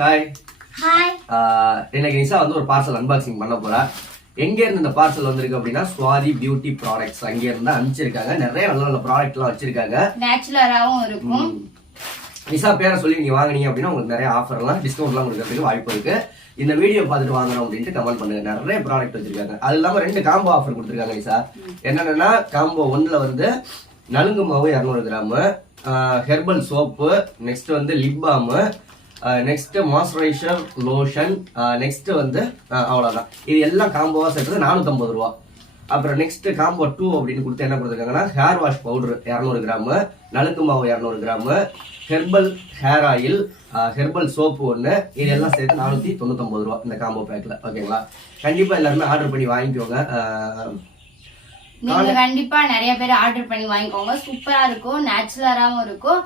Hi இன்னைக்கு நிஷா வந்து ஒரு பார்சல் அன்பாக்சிங் பண்ண போறா. எங்க இருந்து இந்த பார்சல் வந்திருக்கு அப்படின்னா சுவாதி பியூட்டி ப்ராடக்ட்ஸ் அங்க இருந்து அனுப்பிச்சிருக்காங்க. நிறைய நல்ல நல்ல ப்ராடக்ட் எல்லாம் வச்சிருக்காங்க. நேச்சுரலாவும் இருக்கும். நிஷா பேரை சொல்லி நீங்க வாங்குனீங்க அப்படின்னா உங்களுக்கு நிறைய ஆஃபர் எல்லாம் டிஸ்கவுண்ட் எல்லாம் கொடுக்கறதுக்கு வாய்ப்பு இருக்கு. இந்த வீடியோ பார்த்துட்டு வாங்கணும் அப்படின்ட்டு கமெண்ட் பண்ணுங்க. நிறைய ப்ராடக்ட் வச்சிருக்காங்க. அது இல்லாம 2 காம்போ ஆஃபர் கொடுத்துருக்காங்க நிஷா. என்னன்னா காம்போ 1ல வந்து நலுங்கு மாவு 200 கிராம், ஹெர்பல் சோப்பு, நெக்ஸ்ட் வந்து lip balm, next moisturiser lotion, next வந்து அவ்வளவுதான். இது எல்லாம் காம்போவா சேர்த்தது 450 ரூபா. அப்புறம் நெக்ஸ்ட் காம்போ 2 அப்படின்னு கொடுத்து என்ன கொடுத்துருக்காங்கன்னா ஹேர் வாஷ் பவுடர் 200 கிராம், நலுங்கு மாவு 200 gram, herbal hair oil, herbal soap 1, இது எல்லாம் சேர்த்து 499 ரூபா இந்த காம்போ பேக்ல. ஓகேங்களா? கண்டிப்பா எல்லாருமே ஆர்டர் பண்ணி வாங்கிக்கோங்க. நீங்க கண்டிப்பா நிறைய பேர் ஆர்டர் பண்ணி வாங்கிக்கோங்க. சூப்பரா இருக்கும், நேச்சுரலாவும் இருக்கும்.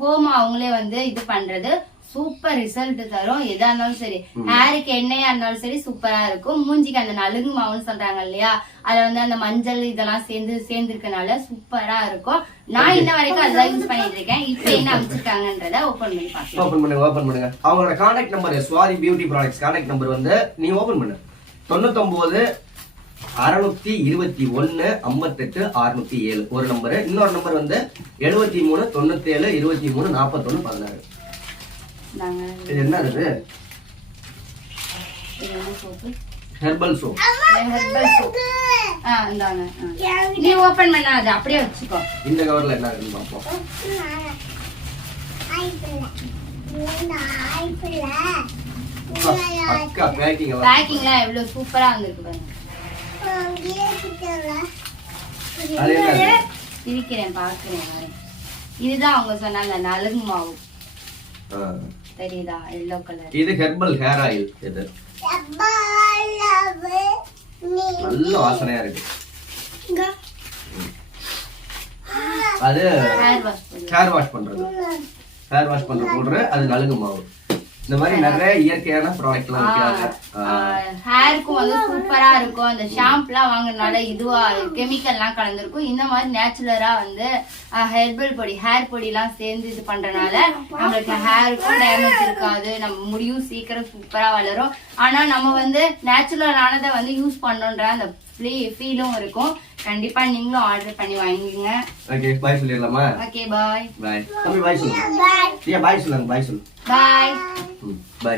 ஹோம் அவங்களே வந்து இது பண்றது சூப்பர் ரிசல்ட் தரும். எதா இருந்தாலும் சரி, ஹேருக்கு எண்ணெயா இருந்தாலும் சரி சூப்பரா இருக்கும். மூஞ்சிக்கு அந்த நலுங்கு மாவுன்னு சொல்றாங்க இல்லையா, அதுல வந்து அந்த மஞ்சள் இதெல்லாம் சேர்ந்துருக்கனால சூப்பரா இருக்கும். நான் இன்ன வரைக்கும் அதெல்லாம் யூஸ் பண்ணிட்டு இருக்கேன். இப்ப என்ன அமைச்சிருக்காங்கன்றத ஓபன் பண்ணி பாக்கலாம். ஓபன் பண்ணுங்க. அவங்களோட contact number Swathi beauty products contact number வந்து நீ ஓபன் பண்ணு 99 621 58 607 ஒரு நம்பர். இன்னொரு நம்பர் வந்து 73 97 23 41 16. இது என்ன இது? Herbal soap. Herbal soap. இந்தாங்க. நீ ஓபன் பண்ணாத, அப்படியே வச்சுக்கோ. இந்த கவர்ல என்ன இருக்குன்னு பாப்போம். அக்கா பேக்கிங்லாம் எவ்வளவு சூப்பரா வந்திருக்கு பாருங்க. இருக்கிறேன் பாக்குறேன். இதுதான் அவங்க சொன்னாங்க நலுங்கு மாவு. தெரியுதா? Yellow colour. இது ஹெர்பல் ஹேர் ஆயில். இது நல்ல வாசனையா இருக்கு. அது ஹேர் வாஷ் பண்றது. ஹேர் வாஷ் பண்ற பவுடர், அது நலுங்கு மாவு. இந்த மாதிரி நிறைய இயற்கையான ப்ராடக்ட் எல்லாம் விக்கிறாங்க. ஹேருக்கும் வந்து சூப்பரா இருக்கும். அந்த ஷாம்புலாம் வாங்குறதுனால இதுவா கெமிக்கல் எல்லாம் கலந்துருக்கும். இந்த மாதிரி நேச்சுரலா வந்து ஹெர்பல் பொடி, ஹேர் பொடி எல்லாம் சேர்ந்து இது பண்றதுனால நம்மளுக்கு ஹேருக்கும் டேமேஜ் இருக்காது. நம்ம முடியும் சீக்கிரம் சூப்பரா வளரும். ஆனா நம்ம வந்து நேச்சுரலானதை வந்து யூஸ் பண்ணோன்ற அந்த ஃபீலும் இருக்கும். கண்டிப்பா நீங்களும் ஆர்டர் பண்ணி வாங்குங்க. ஓகே, பை சொல்லிடலாமா? Okay, bye. பை. தம்பி பை சொல்லுங்க. பை. ஏன் பை சொல்லுங்க? பை சொல்லு. பை. பை.